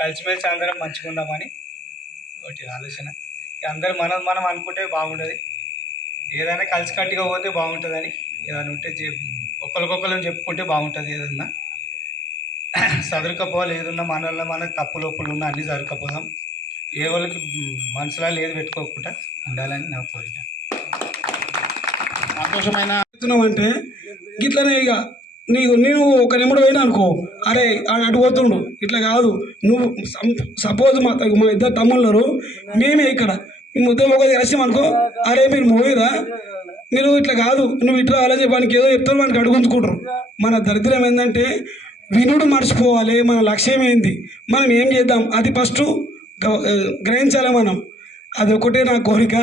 కలిసిమెలిసి అందరం మంచిగా ఉందామని ఒకటి ఆలోచన. అందరూ మనం మనం అనుకుంటే బాగుంటుంది, ఏదైనా కలిసికట్టుగా పోతే బాగుంటుందని. ఏదైనా ఉంటే ఒకరికొకరు చెప్పుకుంటే బాగుంటుంది. ఏదన్నా చదువుకపోవాలి, ఏదన్నా మనలో మనకు తప్పు లోపులు ఉన్నా అన్నీ చదువుకపోదాం. ఏ వాళ్ళకి మనసులో లేదు పెట్టుకోకుండా ఉండాలని నా కోరిక. సంతోషమైన అంటే ఇట్లనే ఇక నేను ఒక నిమిడు పోయినా అనుకో, అరే అటు పోతుండు ఇట్లా కాదు. నువ్వు సపోజ్ మా ఇద్దరు తమ్ముళ్ళు మేమే ఇక్కడ మేము ఇద్దరు ఒక కలిసి అనుకో, అరే మీరు పోయిరా, మీరు ఇట్లా కాదు, నువ్వు ఇట్లా అలా చెప్పడానికి ఏదో చెప్తారు, మనకి అడుగుంచుకుంటారు. మన దరిద్రం ఏంటంటే వినుడు మర్చిపోవాలి. మన లక్ష్యం ఏంది, మనం ఏం చేద్దాం అది ఫస్ట్ గ్రహించాలి మనం. అది ఒకటే నా కోరిక.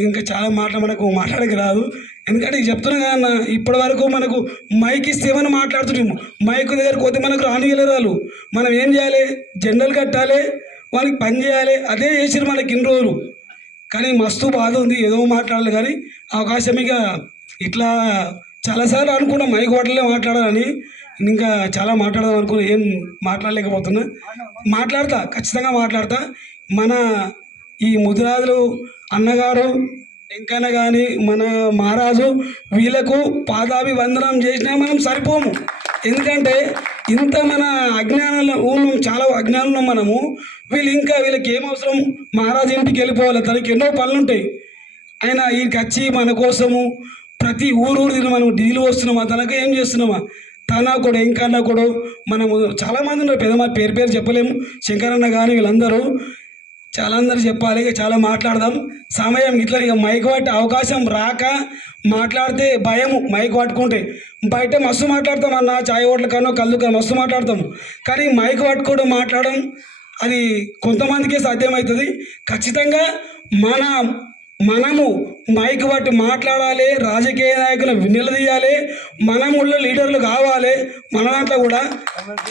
ఇంకా చాలా మనకు మాట్లాడక రాదు. ఎందుకంటే చెప్తున్నా కదన్నా, ఇప్పటి వరకు మనకు మైక్ ఇస్తే ఏమైనా మాట్లాడుతున్నాము, మైక్ దగ్గరికి పోతే మనకు రానియలేరాలు. మనం ఏం చేయాలి, జెండలు కట్టాలి, వాళ్ళకి పని చేయాలి. అదే చేసిరు మనకి ఇన్ని రోజులు. కానీ మస్తు బాధ ఉంది, ఏదో మాట్లాడాలి. కానీ అవకాశం ఇక ఇట్లా చాలాసార్లు అనుకున్నాం మైక్ హోటల్లో మాట్లాడాలని. ఇంకా చాలా మాట్లాడదాం అనుకున్నా, ఏం మాట్లాడలేకపోతున్నా. మాట్లాడతా, ఖచ్చితంగా మాట్లాడతా. మన ఈ ముదిరాజులు అన్నగారు వెంకన్న కానీ మన మహారాజు వీళ్ళకు పాదాభివందనం చేసినా మనం సరిపోము. ఎందుకంటే ఇంత మన అజ్ఞానంలో ఊళ్ళో చాలా అజ్ఞానంలో మనము. వీళ్ళకి ఏం అవసరం, మహారాజు ఇంటికి వెళ్ళిపోవాలి, తనకి ఎన్నో పనులు ఉంటాయి. ఆయన వీరికి వచ్చి మన కోసము ప్రతి ఊరు మనం డీలు వస్తున్నామా, తనకు ఏం చేస్తున్నామా, తన కూడా వెంకన్న కూడా మనము చాలామంది ఉన్నారు. పెద్ద పేరు చెప్పలేము, శంకరన్న కానీ వీళ్ళందరూ చాలా అందరూ చెప్పాలి. ఇక చాలా మాట్లాడదాం. సమయం ఇట్లా ఇక మైక్ పట్టే అవకాశం రాక మాట్లాడితే భయము. మైక్ పట్టుకుంటే బయట మస్తు మాట్లాడతాం అన్న, చాయ్ హోటల్ కన్నా కళ్ళు కన్నా మస్తు మాట్లాడతాం. కానీ మైక్ పట్టుకోవడం మాట్లాడడం అది కొంతమందికే సాధ్యమవుతుంది. ఖచ్చితంగా మనము మైక్ పట్టి మాట్లాడాలి, రాజకీయ నాయకులు నిలదీయాలి, మన ఊళ్ళో లీడర్లు కావాలి మన దాంట్లో కూడా.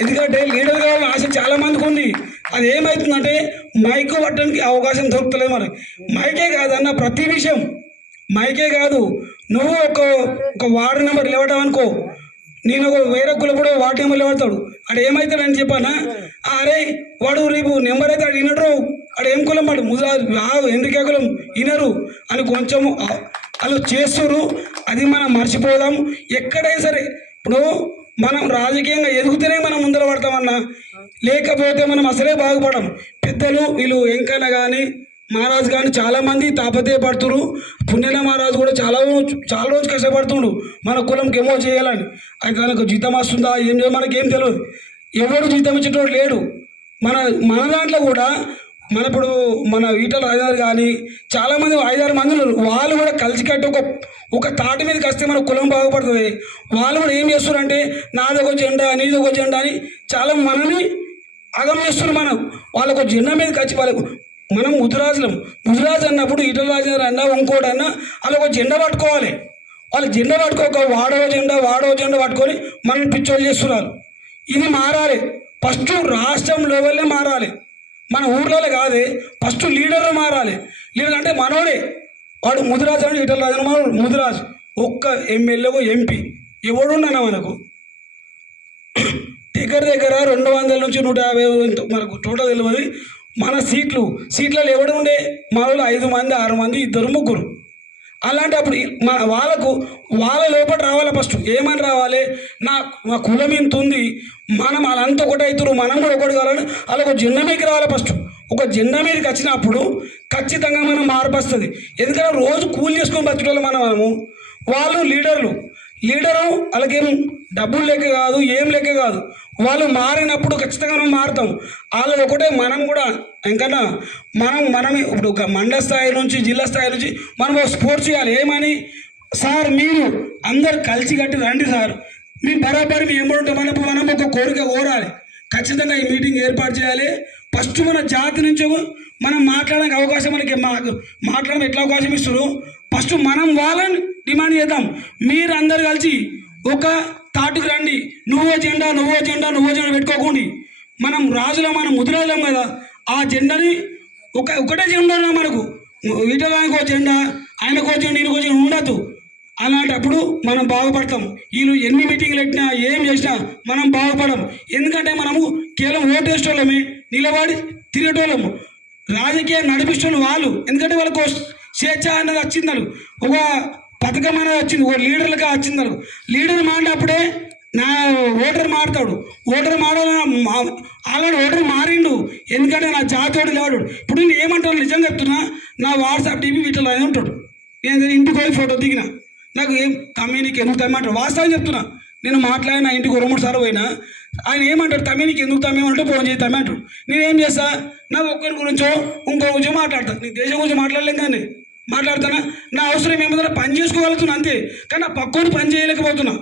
ఎందుకంటే లీడర్ కావాలని ఆశ చాలామందికి ఉంది. అది ఏమవుతుందంటే మైక్ పట్టడానికి అవకాశం దొరుకుతలేదు మనకి. మైకే కాదన్న, ప్రతి విషయం మైకే కాదు. నువ్వు ఒక వార్డు నెంబర్ లేవటం అనుకో, నేను ఒక వేరే కుల కూడా వార్డు నెంబర్ లేవడతాడు, అక్కడ ఏమవుతాడని చెప్పానా, అరే వాడు రేపు నెంబర్ అయితే అడు వినడు, అక్కడ ఏం కులం వాడు ముదిరాజు ఎందుకే కులం వినరు అని కొంచెము వాళ్ళు చేస్తారు. అది మనం మర్చిపోదాం. ఎక్కడైనా సరే ఇప్పుడు మనం రాజకీయంగా ఎదుగుతూనే మనం ముందర పడతామన్నా, లేకపోతే మనం అసలే బాగుపడం. పెద్దలు వీళ్ళు వెంకన్న కానీ మహారాజు కానీ చాలామంది తాపత్రయపడుతున్నారు. పుణ్యన మహారాజు కూడా చాలా రోజు కష్టపడుతుండు మన కులంకి ఏమో చేయాలని. అది తనకు జీతం వస్తుందా ఏం చేయాలి మనకేం తెలియదు. ఎవడు జీతం ఇచ్చేటోడు లేడు. మన దాంట్లో కూడా ఇప్పుడు మన ఈటల రాజేందర్ కానీ చాలామంది 5-6 మంది ఉన్నారు. వాళ్ళు కూడా కలిసికట్టి ఒక తాటి మీదకి వస్తే మన కులం బాగుపడుతుంది. వాళ్ళు కూడా ఏం చేస్తున్నారంటే నాదొక జెండా నీదొక జెండా అని చాలా మనని అగం చేస్తున్నారు. మనం వాళ్ళకు జెండా మీదకి వచ్చి మనం ముదిరాజు అన్నప్పుడు ఈటల రాజేందర్ అన్నా ఇంకోటి అన్నా వాళ్ళు ఒక జెండా పట్టుకోవాలి. వాళ్ళు జెండా పట్టుకోక వాడో జెండా పట్టుకొని మనం పిచ్చోళ్ళు చేస్తున్నారు. ఇది మారాలి. ఫస్ట్ రాష్ట్రం లెవెల్లే మారాలి, మన ఊర్లలో కాదే. ఫస్ట్ లీడర్ మారాలి. లీడర్ అంటే మనోడే. వాడు ముదిరాజు అంటే ఈటల రాజేందర్ ముదిరాజు. ఒక్క ఎమ్మెల్యే ఎంపీ ఎవడున్నా మనకు దగ్గర 200 నుంచి 150 మనకు టోటల్ తెలియదు. మన సీట్లలో ఎవడు ఉండే మన 5 మంది 6 మంది 2 3. అలాంటప్పుడు వాళ్ళ లోపల రావాలి. ఫస్ట్ ఏమని రావాలి, మా కులం ఇంత ఉంది, మనం వాళ్ళంతా ఒకటి అవుతారు, మనం కూడా ఒకటి కావాలని అలా ఒక జెండా మీదకి రావాలి. ఫస్ట్ ఒక జెండా మీదకి వచ్చినప్పుడు ఖచ్చితంగా మనం మార్పు వస్తుంది. ఎందుకంటే రోజు కూలి చేసుకొని బతికేవాళ్ళు మనము. వాళ్ళు లీడరు వాళ్ళకేం డబ్బులు లెక్క కాదు, ఏం లెక్క కాదు. వాళ్ళు మారినప్పుడు ఖచ్చితంగా మనం మారుతాం. వాళ్ళు ఒకటే మనం కూడా ఇంకన్నా మనమే ఇప్పుడు ఒక మండల స్థాయి నుంచి జిల్లా స్థాయి నుంచి మనం స్పోర్ట్స్ చేయాలి. ఏమని సార్ మీరు అందరు కలిసి కట్టి రండి సార్, మీ బరాబరి మీ ఏమంటే మనం ఒక కోరిక కోరాలి. ఖచ్చితంగా ఈ మీటింగ్ ఏర్పాటు చేయాలి. ఫస్ట్ మన జాతి నుంచి మనం మాట్లాడడానికి అవకాశం మాట్లాడడం ఎట్లా అవకాశం ఇస్తారు, ఫస్ట్ మనం వాళ్ళని డిమాండ్ చేద్దాం. మీరు అందరు కలిసి ఒక తాటుకు రండి. నువ్వో జెండా పెట్టుకోకండి. మనం ముదిరాజులం కదా, ఆ జెండాని ఒకటే జెండా మనకు ఈటలానికి ఒక జెండా, ఆయనకో జెండా ఈయనకో జెండా ఉండదు. అలాంటప్పుడు మనం బాగుపడతాం. వీళ్ళు ఎన్ని మీటింగ్లు పెట్టినా ఏం చేసినా మనం బాగుపడం. ఎందుకంటే మనము కేవలం ఓటేసేటోళ్ళమే, నిలబడి తిరిగేటోళ్ళము. రాజకీయం నడిపిస్తోళ్ళు వాళ్ళు. ఎందుకంటే వాళ్ళకు స్వేచ్ఛ అన్నది వచ్చింది, వాళ్ళకు ఒక పథకం అనేది వచ్చింది, ఒక లీడర్లుగా వచ్చింది. వాళ్ళకు లీడర్ మారినప్పుడే నా ఓటర్ మారుతాడు. ఓటర్ ఆల్రెడీ ఓటర్ మారిండు, ఎందుకంటే నా జాతోడు లేవాడు. ఇప్పుడు నేను ఏమంటాను నిజంగా చెప్తున్నా, నా వాట్సాప్ టీవీ వీటిలో ఆయన ఉంటాడు. నేను ఇంటికి పోయి ఫోటో దిగిన, నాకు ఏం తమ్మి నీకు ఎందుకు తమ్మి అంటాడు. వాస్తవం చెప్తున్నా, నేను మాట్లాడిన ఇంటికి 2-3 సార్లు పోయినా ఆయన ఏమంటాడు, తమ్మి నీకు ఎందుకు తమ్మి అంటే ఫోన్ చేయి తమ్మి అంటాడు. నేనేం చేస్తా, నాకు ఒక్కరి గురించో ఇంకో గురించో మాట్లాడతా. నీ దేశం గురించి మాట్లాడలేం కానీ మాట్లాడతానా. నా అవసరం ఏమన్నా పని చేసుకోగలుగుతున్నా అంతే, కానీ నా పక్కన పని చేయలేకపోతున్నా.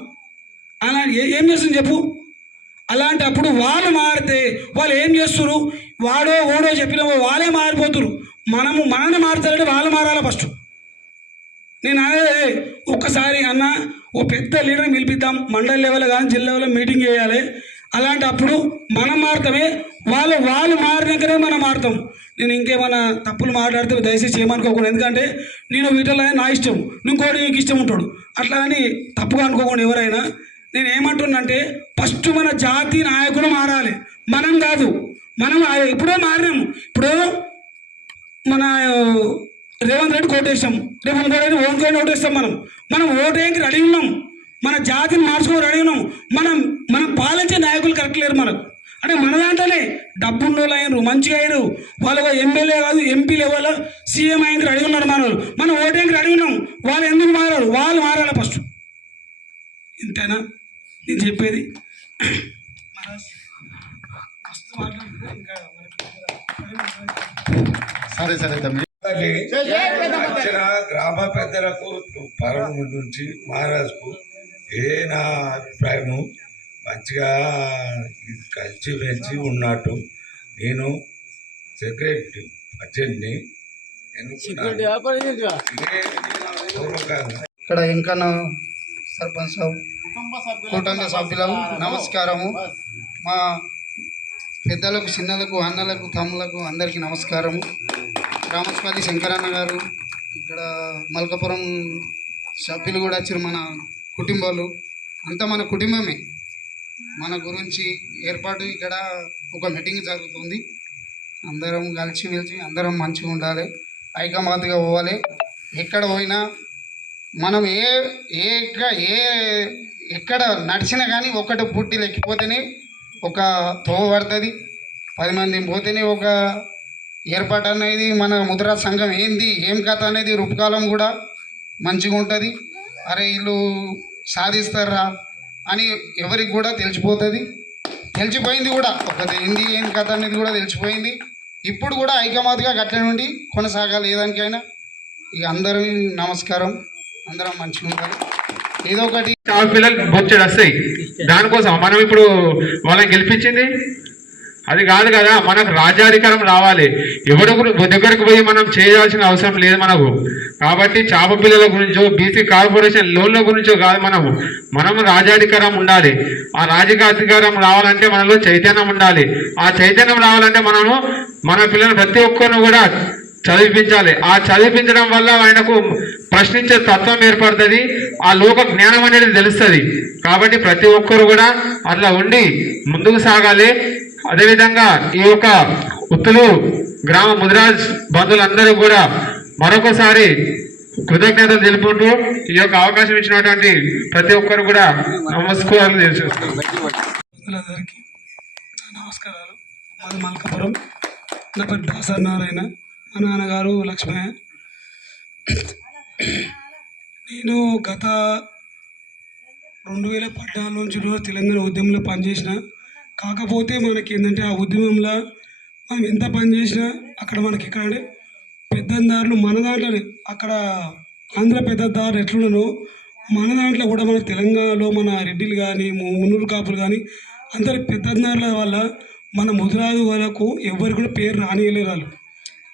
అలా ఏం చేస్తుంది చెప్పు. అలాంటప్పుడు వాళ్ళు మారితే వాళ్ళు ఏం చేస్తారు, వాడో ఓడో చెప్పిన వాళ్ళే మారిపోతున్నారు. మనల్ని మారుతారంటే వాళ్ళు మారాలి ఫస్ట్. నేను అదే ఒక్కసారి అన్న ఓ పెద్ద లీడర్ని పిలిపిద్దాం, మండల లెవెల్ కానీ జిల్లా లెవెల్లో మీటింగ్ చేయాలి. అలాంటప్పుడు మనం మారుతామే, వాళ్ళు మారినాకనే మనం మారుతాం. నేను ఇంకేమైనా తప్పులు మాట్లాడితే దయచేసి చేయమనుకోకూడదు, ఎందుకంటే నేను వీటిలో నా ఇష్టం, ఇంకోటి నీకు ఇష్టం ఉంటాడు, అట్లా అని తప్పుగా అనుకోకుండా ఎవరైనా. నేను ఏమంటున్నానంటే ఫస్ట్ మన జాతి నాయకుడు మారాలి, మనం కాదు. మనం ఎప్పుడో మారినాము. ఇప్పుడు మన రేవంత్ రెడ్డి కోటేస్తాం, రేపు ఇంకోటి ఓటేస్తాం. మనం ఓటేకి రెడీ ఉన్నాం, మన జాతిని మార్చుకొని రెడీ ఉన్నాం. మనం పాలించే నాయకులు కరెక్ట్ లేరు మనకు. అంటే మన దాంట్లోనే డబ్బున్నోళ్ళు అయినరు, మంచిగా అయినరు, వాళ్ళకు ఎమ్మెల్యే కాదు ఎంపీ లెవెల్ సీఎం అయ్యింది రెడీ ఉన్నారు. మనం ఓటేకి రెడీ ఉన్నాం. వాళ్ళు ఎందుకు మారారు, వాళ్ళు మారాలి ఫస్ట్. ఇంతేనా నేను చెప్పేది. సరే సరే తమ్మి. వచ్చిన గ్రామ పెద్దలకు పరం నుంచి మహారాజుకు నా అభిప్రాయము మంచిగా కలిసి మెలిసి ఉన్నట్టు. నేను సెక్రటరీ అర్జెంట్ని ఇక్కడ ఇంకా సర్పంచ్ కుటుంబ సభ్యులకు నమస్కారము. మా పెద్దలకు, చిన్నలకు, అన్నలకు, తమ్ములకు అందరికీ నమస్కారము. రామస్పల్లి శంకరన్న గారు, ఇక్కడ మల్కాపురం సభ్యులు కూడా వచ్చారు, మన కుటుంబాలు అంతా మన కుటుంబమే. మన గురించి ఏర్పాటు ఇక్కడ ఒక మీటింగ్ జరుగుతుంది. అందరం కలిసి మెలిసి అందరం మంచిగా ఉండాలి, ఐకమత్యంగా పోవాలి. ఎక్కడ పోయినా మనం ఎక్కడ నడిచినా కానీ ఒకటి పుట్టి లెక్కిపోతేనే ఒక తోవ పడుతుంది. 10 మంది పోతేనే ఒక ఏర్పాటు అనేది, మన ముద్రా సంఘం ఏంది ఏం కథ అనేది రూపకాలం కూడా మంచిగా ఉంటుంది. అరే వీళ్ళు సాధిస్తారా అని ఎవరికి కూడా తెలిసిపోయింది కూడా. ఒకటి ఏంది ఏం కథ అనేది కూడా తెలిసిపోయింది. ఇప్పుడు కూడా ఐకమత్యంగా గట్ల నుండి కొనసాగాలి ఏదానికైనా. ఇక అందరం నమస్కారం, అందరం మంచిగా ఉండాలి. ఏదో ఒకటి చాలా పిల్లలు బొచ్చెడు వస్తాయి, దానికోసం మనం ఇప్పుడు వాళ్ళని గెలిపించింది అది కాదు కదా. మనకు రాజ్యాధికారం రావాలి, ఎవరి దగ్గరకు పోయి మనం చేయాల్సిన అవసరం లేదు మనకు. కాబట్టి చేప పిల్లల గురించో బీసీ కార్పొరేషన్ లోన్ల గురించో కాదు, మనం రాజ్యాధికారం ఉండాలి. ఆ రాజకీయాధికారం రావాలంటే మనలో చైతన్యం ఉండాలి. ఆ చైతన్యం రావాలంటే మన పిల్లలు ప్రతి ఒక్కరిని కూడా చదివించాలి. ఆ చదివించడం వల్ల ఆయనకు ప్రశ్నించే తత్వం ఏర్పడుతుంది, ఆ లోక జ్ఞానం అనేది తెలుస్తుంది. కాబట్టి ప్రతి ఒక్కరు కూడా అట్లా ఉండి ముందుకు సాగాలి. అదేవిధంగా ఈ యొక్క ఉత్తులు గ్రామ ముదిరాజ్ బంధువులందరూ కూడా మరొకసారి కృతజ్ఞతలు తెలుపుకుంటూ ఈ యొక్క అవకాశం ఇచ్చినటువంటి ప్రతి ఒక్కరు కూడా నమస్కారాలు తెలియజేస్తున్నాను. అందరికీ నమస్కారాలు. మాది మల్కాపురం, నా పేరు దాసరి నారాయణ, మా నాన్నగారు లక్ష్మయ్య. నేను గత 2014 నుంచి తెలంగాణ ఉద్యమంలో పనిచేసిన. కాకపోతే మనకి ఏంటంటే ఆ ఉద్యమంలో మనం ఎంత పనిచేసినా అక్కడ మనకి ఇక్కడ అంటే పెద్దందారులు మన దాంట్లోనే, అక్కడ ఆంధ్ర పెద్దదారులు ఎట్లున్నానో మన దాంట్లో కూడా మన తెలంగాణలో మన రెడ్డిలు కానీ మున్నూరు కాపులు కానీ అందరి పెద్దందారుల వల్ల మన ముదిరాజు వాళ్ళకు ఎవరికి కూడా పేరు రానియలేరు. వాళ్ళు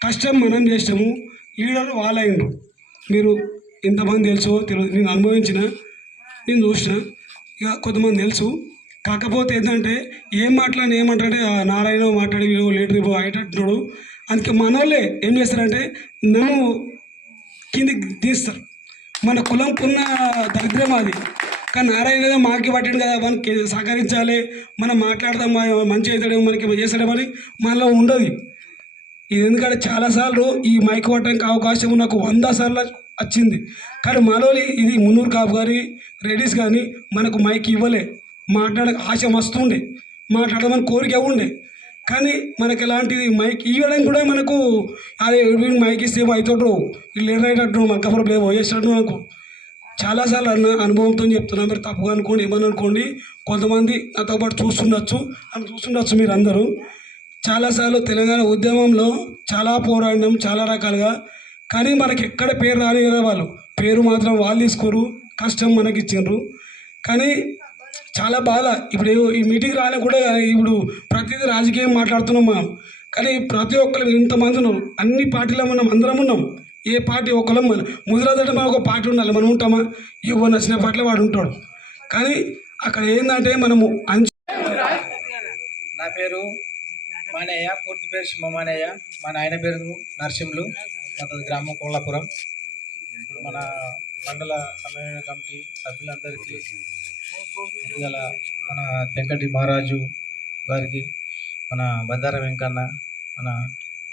కష్టం మనం చేసాము, లీడర్ వాళ్ళైండ్రు. మీరు ఎంతమంది తెలుసో తెలియదు, నేను అనుభవించిన, నేను చూసిన, ఇక కొంతమంది తెలుసు. కాకపోతే ఏంటంటే ఏమంటారంటే నారాయణ మాట్లాడి వీళ్ళు లీడర్ అయ్యేటట్టున్నాడు. అందుకే మన వాళ్ళే ఏం చేస్తారంటే నన్ను కిందికి తీస్తారు. మన కులంకున్న దరిద్రం అది. కానీ నారాయణ ఏదో మాకి పట్టిండు కదా, మనకి సహకరించాలి, మనం మాట్లాడదాం, మంచి అవుతాడేమో, మనకి చేస్తాడేమని మనలో ఉండదు. ఇది ఎందుకంటే చాలాసార్లు ఈ మైక్ పట్టడానికి అవకాశం నాకు 100 సార్లు వచ్చింది. కానీ మాలో ఇది మున్నూరు కాపు గారి రెడీస్ కానీ మనకు మైక్ ఇవ్వలే. మాట్లాడే ఆశ మస్తుండే, మాట్లాడమని కోరిక ఉండే. కానీ మనకి ఎలాంటిది మైక్ ఇవ్వడం కూడా మనకు అదే వీడికి మైక్ ఇస్తే అవుతాడు, వీళ్ళు ఎర్రైనట్టు మనకప్పుడు లేదు పోయేసినట్టు నాకు చాలాసార్లు అనుభవంతో చెప్తున్నా. మీరు తప్పుగా అనుకోండి, ఏమని అనుకోండి. కొంతమంది నాతో పాటు చూస్తుండొచ్చు మీరు అందరూ. చాలాసార్లు తెలంగాణ ఉద్యమంలో చాలా పోరాడినాం, చాలా రకాలుగా. కానీ మనకి ఎక్కడ పేరు రాని కదా, వాళ్ళు పేరు మాత్రం వాళ్ళు తీసుకోరు, కష్టం మనకి ఇచ్చిండ్రు. కానీ చాలా బాధ. ఇప్పుడు ఈ మీటింగ్ రాలే కూడా ఇప్పుడు ప్రతిదీ రాజకీయం మాట్లాడుతున్నాం మనం. కానీ ప్రతి ఒక్కరు ఇంతమంది ఉన్నారు, అన్ని పార్టీలో మనం అందరం ఉన్నాం. ఏ పార్టీ ఒకళ్ళం మన ముదిరాజంటే మనం ఒక పార్టీ ఉండాలి, మనం ఉంటామా? ఎవరు నచ్చిన పార్టీలో వాడు ఉంటాడు. కానీ అక్కడ ఏంటంటే మనము నా పేరు మానయ్య, పూర్తి పేరు సింహ మానయ్య. మా నాయన పేరు నరసింహులు. మా గ్రామం కోలాపురం. ఇప్పుడు మన మండల సమన్వయ కమిటీ సభ్యులందరికీ, గల మన వెంకటి మహారాజు గారికి, మన బద్దార వెంకన్న, మన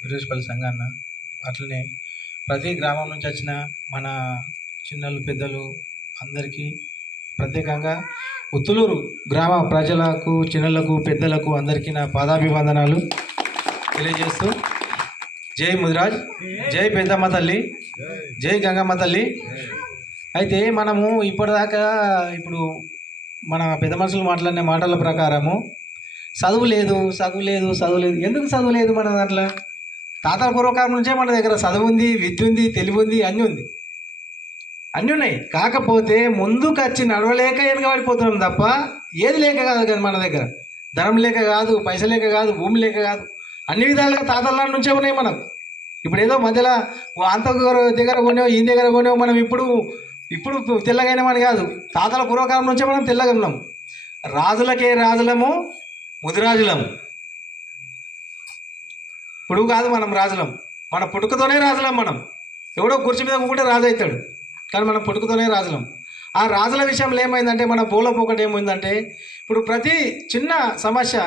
వీరేశపల్లి సంగన్న, అట్లనే ప్రతి గ్రామం నుంచి వచ్చిన మన చిన్నలు పెద్దలు అందరికీ ప్రత్యేకంగా ఉత్తులూరు గ్రామ ప్రజలకు, చిన్నలకు, పెద్దలకు అందరికీ నా పాదాభివందనాలు తెలియజేస్తూ, జై ముదిరాజ్, జై పెద్దమ్మ తల్లి, జై గంగమ్మ తల్లి. అయితే మనము ఇప్పటిదాకా ఇప్పుడు మన పెద్ద మనుషులు మాట్లాడిన మాటల ప్రకారము చదువు లేదు. ఎందుకు చదువు లేదు మన దాంట్లో? తాతల పూర్వకాలం నుంచే మన దగ్గర చదువు ఉంది, విద్య ఉంది, తెలివి ఉంది, అన్నీ ఉన్నాయి. కాకపోతే ముందుకు వచ్చి నడవలేక వెనకబడిపోతున్నాం తప్ప ఏది లేక కాదు కదా. మన దగ్గర ధనం లేక కాదు, పైసలు లేక కాదు, భూమి లేక కాదు, అన్ని విధాలుగా తాతల నుంచే ఉన్నాయి మనకు. ఇప్పుడు ఏదో మధ్యలో అంత దగ్గర కొనేవో, ఈ దగ్గర కొనేవో, మనం ఇప్పుడు తెల్లగైనామని కాదు. తాతల పూర్వకాలం నుంచే మనం తెల్లగా ఉన్నాం. రాజులకే రాజులము, ముదిరాజులము. ఇప్పుడు కాదు మనం రాజులం, మన పుట్టుకతోనే రాజులం. మనం ఎవడో కుర్చీ మీద కూకుంటే రాజు అవుతాడు, కానీ మనం పుట్టుకతోనే రాజులం. ఆ రాజుల విషయంలో ఏమైందంటే, మన పూలపు ఒకటి ఏమైందంటే, ఇప్పుడు ప్రతి చిన్న సమస్య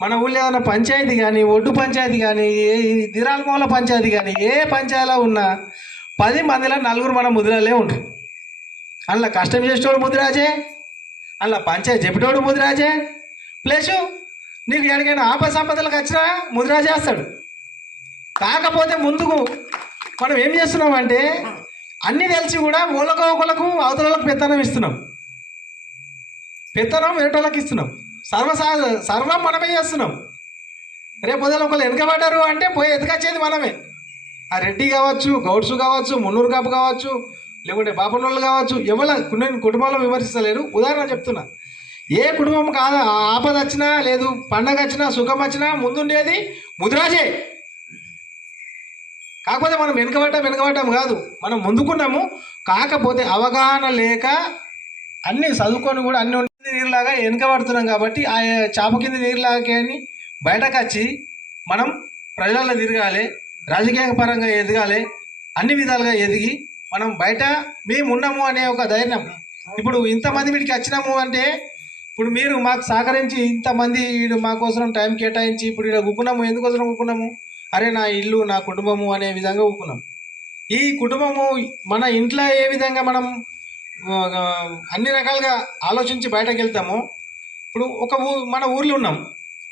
మన ఊళ్ళో ఏదైనా పంచాయతీ కానీ, ఒడ్డు పంచాయతీ కానీ, దిరాల మూల పంచాయతీ కానీ, ఏ పంచాయతీలో ఉన్నా 10 మందిలో 4 మన ముదిరాలే ఉంటారు. అందులో కష్టం చేసేటోడు ముదిరాజే, అందులో పంచాయతీ చెప్పేటోడు ముదిరాజే, ప్లస్ నీకు ఎక్కడికైనా ఆపద సంపదలకు వచ్చినా ముదిరాజే వస్తాడు. కాకపోతే ముందుకు మనం ఏం చేస్తున్నామంటే, అన్నీ తెలిసి కూడా ఒకళ్ళకు అవతలకు పెత్తనం ఇస్తున్నాం, పెత్తనం వేరేటోళ్ళకి ఇస్తున్నాం, సర్వం మనమే చేస్తున్నాం. రేపు పొద్దున ఒకళ్ళు వెనకబడ్డారు అంటే పోయి ఎదకొచ్చేది మనమే. ఆ రెడ్డి కావచ్చు, గౌడ్సు కావచ్చు, మున్నూరు కాపు కావచ్చు, లేకుంటే బాపనోళ్ళు కావచ్చు, కొన్ని కుటుంబాల్లో విమర్శిస్తలేరు. ఉదాహరణ చెప్తున్నా, ఏ కుటుంబం కాదు ఆపద వచ్చినా, లేదు పండగ వచ్చినా, సుఖం వచ్చినా ముందుండేది ముదిరాజే. కాకపోతే మనం వెనకబడ్డాం కాదు, మనం ముందుకున్నాము. కాకపోతే అవగాహన లేక అన్నీ చదువుకొని కూడా అన్ని నీరులాగా వెనకబడుతున్నాం. కాబట్టి ఆ చాప కింద నీరులాగా అని బయటకు వచ్చి మనం ప్రజలలో తిరగాలి, రాజకీయ పరంగా ఎదగాలి, అన్ని విధాలుగా ఎదిగి మనం బయట మేము ఉన్నాము అనే ఒక ధైర్యం. ఇప్పుడు ఇంతమంది వీడికి వచ్చినాము అంటే, ఇప్పుడు మీరు మాకు సహకరించి ఇంతమంది వీడు మా కోసం టైం కేటాయించి ఇప్పుడు ఇక్కడ కూకున్నాము. ఎందుకోసం కూకున్నాము? అరే నా ఇల్లు, నా కుటుంబము అనే విధంగా కూకున్నాం. ఈ కుటుంబము మన ఇంట్లో ఏ విధంగా మనం అన్ని రకాలుగా ఆలోచించి బయటకు వెళ్తామో, ఇప్పుడు మన ఊర్లో ఉన్నాం,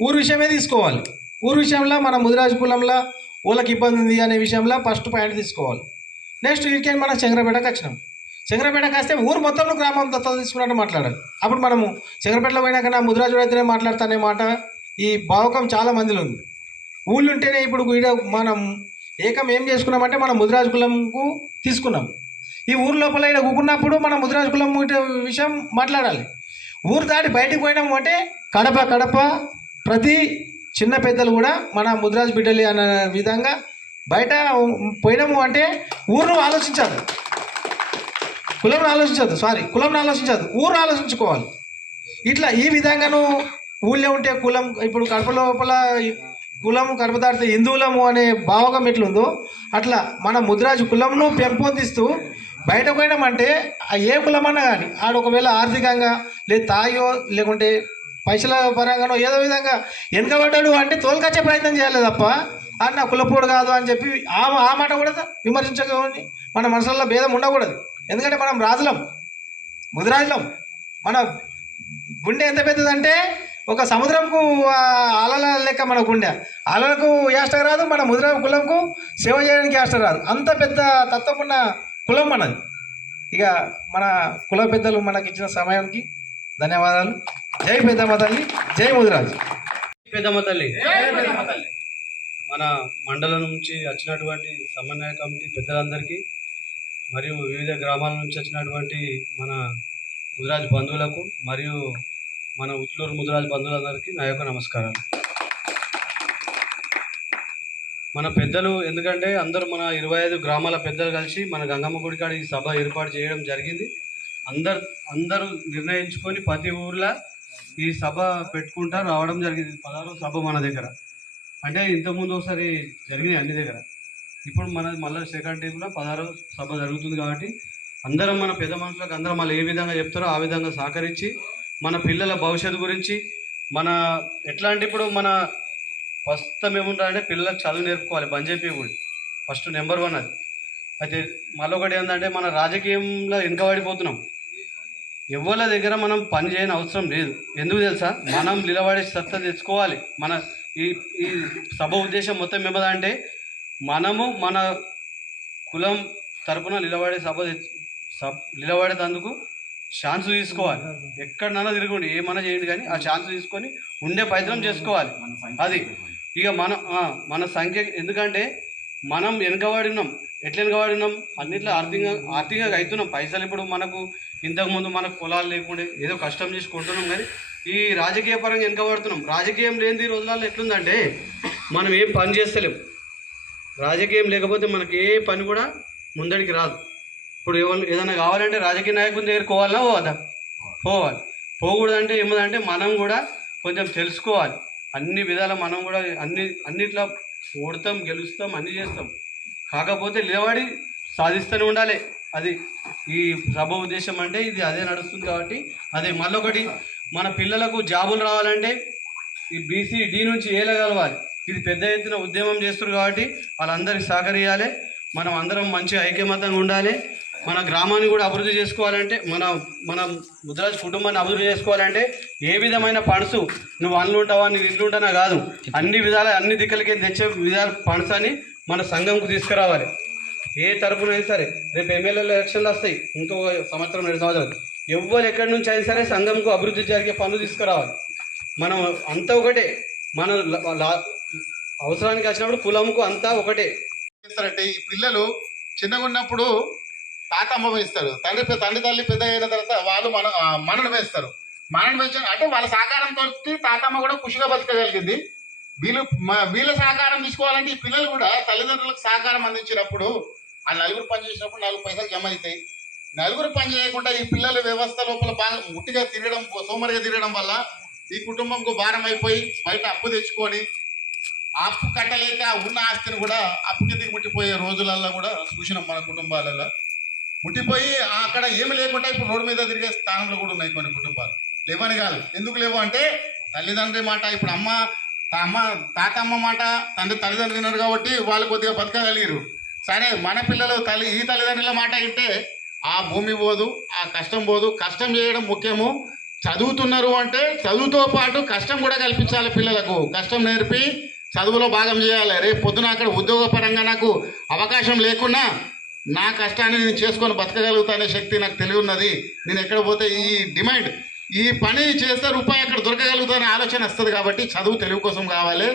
ఊరు విషయమే తీసుకోవాలి. ఊరు విషయంలో మన ముదిరాజు కులంలో ఊళ్ళకి ఇబ్బంది ఉంది అనే విషయంలో ఫస్ట్ పాయింట్ తీసుకోవాలి. నెక్స్ట్ వీకెండ్ మనం చంద్రపేటకు వచ్చినాం. చంద్రపేటకు వస్తే ఊరు మొత్తం గ్రామం దత్తత తీసుకున్నట్టు మాట్లాడాలి. అప్పుడు మనము చంద్రపేటలో పోయినాక నా ముదిరాజుడు అయితేనే మాట్లాడతానే మాట ఈ భావకం చాలా మందిలో ఉంది. ఊళ్ళు ఉంటేనే ఇప్పుడు మనం ఏం చేసుకున్నామంటే మనం ముదిరాజు కులంకు తీసుకున్నాం. ఈ ఊరు లోపల ఇక్కడ కూకున్నప్పుడు మనం ముదిరాజు కులం విషయం మాట్లాడాలి. ఊరు దాటి బయటకు పోయినాము అంటే కడప ప్రతి చిన్న పెద్దలు కూడా మన ముదిరాజు బిడ్డలి అనే విధంగా బయట పోయినాము అంటే ఊరును ఆలోచించాలి, కులం ఆలోచించదు, ఊరు ఆలోచించుకోవాలి. ఇట్లా ఈ విధంగాను ఊళ్ళో ఉంటే కులం, ఇప్పుడు కడప లోపల కులము కడప దాటితే హిందువులము అనే భావకం ఎట్లుందో అట్లా మన ముదిరాజు కులంను పెంపొందిస్తూ బయటకు పోయినామంటే ఆ ఏ కులమన్నా కానీ ఆడ ఒకవేళ ఆర్థికంగా లేదు తాయో లేకుంటే పైసల పరంగానో ఏదో విధంగా వెనుకబడ్డాడు అంటే తోలుకొచ్చే ప్రయత్నం చేయాలి తప్ప అది నా కులపోడు కాదు అని చెప్పి ఆ మాట కూడా విమర్శించకూడదు. మన మనసులో భేదం ఉండకూడదు. ఎందుకంటే మనం రాజులం, ముదిరాజులం. మన గుండె ఎంత పెద్దదంటే ఒక సముద్రంకు అలల లెక్క మన గుండె. అలలకు యాస్ట రాదు, మన ముదిరా కులంకు సేవ చేయడానికి యాస్ట రాదు. అంత పెద్ద తత్వం ఉన్న కులం మనది. ఇక మన కుల పెద్దలు మనకి ఇచ్చిన సమయానికి ధన్యవాదాలు. జై పెద్దమ్మ తల్లి, జై ముదిరాజు. పెద్దమ్మ తల్లి. మన మండలం నుంచి వచ్చినటువంటి సమన్వయ కమిటీ పెద్దలందరికీ మరియు వివిధ గ్రామాల నుంచి వచ్చినటువంటి మన ముదిరాజు బంధువులకు మరియు మన ఉట్లూరు ముదిరాజు బంధువులందరికీ నా యొక్క నమస్కారాలు. మన పెద్దలు ఎందుకంటే అందరూ మన 25 గ్రామాల పెద్దలు కలిసి మన గంగమ్మ గుడి కాడ ఈ సభ ఏర్పాటు చేయడం జరిగింది. అందరూ నిర్ణయించుకొని ప్రతి ఊర్లో ఈ సభ పెట్టుకుంటా రావడం జరిగింది. 16వ సభ మన దగ్గర. అంటే ఇంతకుముందు ఒకసారి జరిగినాయి అన్ని దగ్గర. ఇప్పుడు మనది మళ్ళీ సెకండ్ టైంలో 16వ సభ జరుగుతుంది కాబట్టి అందరం మన పెద్ద మనుషులకు అందరం మళ్ళీ ఏ విధంగా చెప్తారో ఆ విధంగా సహకరించి మన పిల్లల భవిష్యత్తు గురించి మన ఎట్లా అంటే ఇప్పుడు మన ప్రస్తుతం ఏముంటారంటే పిల్లలకు చదువు నేర్పుకోవాలి. బంజేపీ కూడా ఫస్ట్ నెంబర్ 1 అది. అయితే మళ్ళొకటి ఏంటంటే మన రాజకీయంలో వెనుకబడిపోతున్నాం. ఎవరి దగ్గర మనం పని చేయని అవసరం లేదు. ఎందుకు తెలుసా? మనం నిలబడే సత్తా తెచ్చుకోవాలి. మన ఈ ఈ సభ ఉద్దేశం మొత్తం ఏమదంటే మనము మన కులం తరపున నిలబడేందుకు ఛాన్స్ తీసుకోవాలి. ఎక్కడన్నా తిరగండి, ఏమన్నా చేయండి, కానీ ఆ ఛాన్స్ తీసుకొని ఉండే ప్రయత్నం చేసుకోవాలి. అది ఇక మన సంఖ్య. ఎందుకంటే మనం వెనుకబడి ఉన్నాం. ఎట్లా వెనుకబడి ఉన్నాం? అన్నిట్లో ఆర్థికంగా అవుతున్నాం. పైసలు ఇప్పుడు మనకు ఇంతకుముందు మనకు పొలాలు లేకుండా ఏదో కష్టం చేసి కొంటున్నాం, కానీ ఈ రాజకీయ పరంగా వెనుకబడుతున్నాం. రాజకీయం లేని రోజులలో ఎట్లుందంటే మనం ఏం పని చేస్తలేం. రాజకీయం లేకపోతే మనకి ఏ పని కూడా ముందడికి రాదు. ఇప్పుడు ఏదైనా కావాలంటే రాజకీయ నాయకుల దగ్గరికి పోవాలా పోవాలి. పోకూడదంటే ఏమదంటే మనం కూడా కొంచెం తెలుసుకోవాలి. అన్ని విధాల మనం కూడా అన్నిట్లో ఓడతాం, గెలుస్తాం, అన్నీ చేస్తాం. కాకపోతే నిలబడి సాధిస్తూనే ఉండాలి. అది ఈ సభ ఉద్దేశం అంటే ఇది అదే నడుస్తుంది కాబట్టి అదే. మళ్ళొకటి మన పిల్లలకు జాబులు రావాలంటే ఈ BCD నుంచి ఏలా కలవాలి. ఇది పెద్ద ఎత్తున ఉద్యమం చేస్తారు కాబట్టి వాళ్ళందరికీ సహకరించాలి. మనం అందరం మంచి ఐక్యమతంగా ఉండాలి. మన గ్రామాన్ని కూడా అభివృద్ధి చేసుకోవాలంటే మన ముదిరాజు కుటుంబాన్ని అభివృద్ధి చేసుకోవాలంటే ఏ విధమైన ఫండ్స్ నువ్వు అందులో ఉంటావా, నువ్వు ఇల్లు ఉంటానా కాదు, అన్ని విధాల అన్ని దిక్కులకి తెచ్చే విధాల ఫండ్స్ అని మన సంఘంకు తీసుకురావాలి. ఏ తరపునైనా సరే. రేపు ఎమ్మెల్యేల ఎలక్షన్లు వస్తాయి, ఇంకొక సంవత్సరం 2 సంవత్సరాలు. ఎవ్వరు ఎక్కడి నుంచి అయినా సరే సంఘంకు అభివృద్ధి జరిగే పనులు తీసుకురావాలి. మనం అంతా ఒకటే. మన అవసరానికి వచ్చినప్పుడు కులంకు అంతా ఒకటే. చేస్తారంటే ఈ పిల్లలు చిన్నగా ఉన్నప్పుడు తాతమ్మ వేస్తారు, తండ్రి తల్లి పెద్ద అయిన తర్వాత వాళ్ళు మనను వేస్తారు. మనను పెంచారు అంటే వాళ్ళ సహకారంతో తాతమ్మ కూడా ఖుషిగా బతకగలిగింది. వీళ్ళ సహకారం తీసుకోవాలంటే ఈ పిల్లలు కూడా తల్లిదండ్రులకు సహకారం అందించినప్పుడు ఆ నలుగురు పని చేసినప్పుడు 4 పైసలు జమ అవుతాయి. నలుగురు పని చేయకుండా ఈ పిల్లల వ్యవస్థ లోపల బాగా ముట్టిగా తిరగడం, సోమరిగా తిరగడం వల్ల ఈ కుటుంబంకు భారం అయిపోయి బయట అప్పు తెచ్చుకొని అప్పు కట్టలేక ఉన్న ఆస్తిని కూడా అప్పు కిందకి ముట్టిపోయే రోజులలో కూడా చూసినాం. మన కుటుంబాలలో ముట్టిపోయి అక్కడ ఏమి లేకుండా ఇప్పుడు రోడ్డు మీద తిరిగే స్థానంలో కూడా ఉన్నాయి కొన్ని కుటుంబాలు. లేవని కాదు. ఎందుకు లేవు అంటే తల్లిదండ్రి మాట, ఇప్పుడు తాతమ్మ మాట తల్లిదండ్రులు ఉన్నారు కాబట్టి వాళ్ళు కొద్దిగా బతకగలిగారు. సరే, మన పిల్లలు ఈ తల్లిదండ్రుల మాట వింటే ఆ భూమి పోదు, ఆ కష్టం పోదు. కష్టం చేయడం ముఖ్యము. చదువుతున్నారు అంటే చదువుతో పాటు కష్టం కూడా కల్పించాలి పిల్లలకు. కష్టం నేర్పి చదువులో భాగం చేయాలి. రేపు పొద్దున అక్కడ ఉద్యోగపరంగా నాకు అవకాశం లేకున్నా నా కష్టాన్ని నేను చేసుకొని బతకగలుగుతానే శక్తి నాకు తెలివి ఉన్నది. నేను ఎక్కడ పోతే ఈ పని చేస్తే రూపాయి ఎక్కడ దొరకగలుగుతానే ఆలోచన వస్తుంది. కాబట్టి చదువు తెలివి కోసం కావాలి.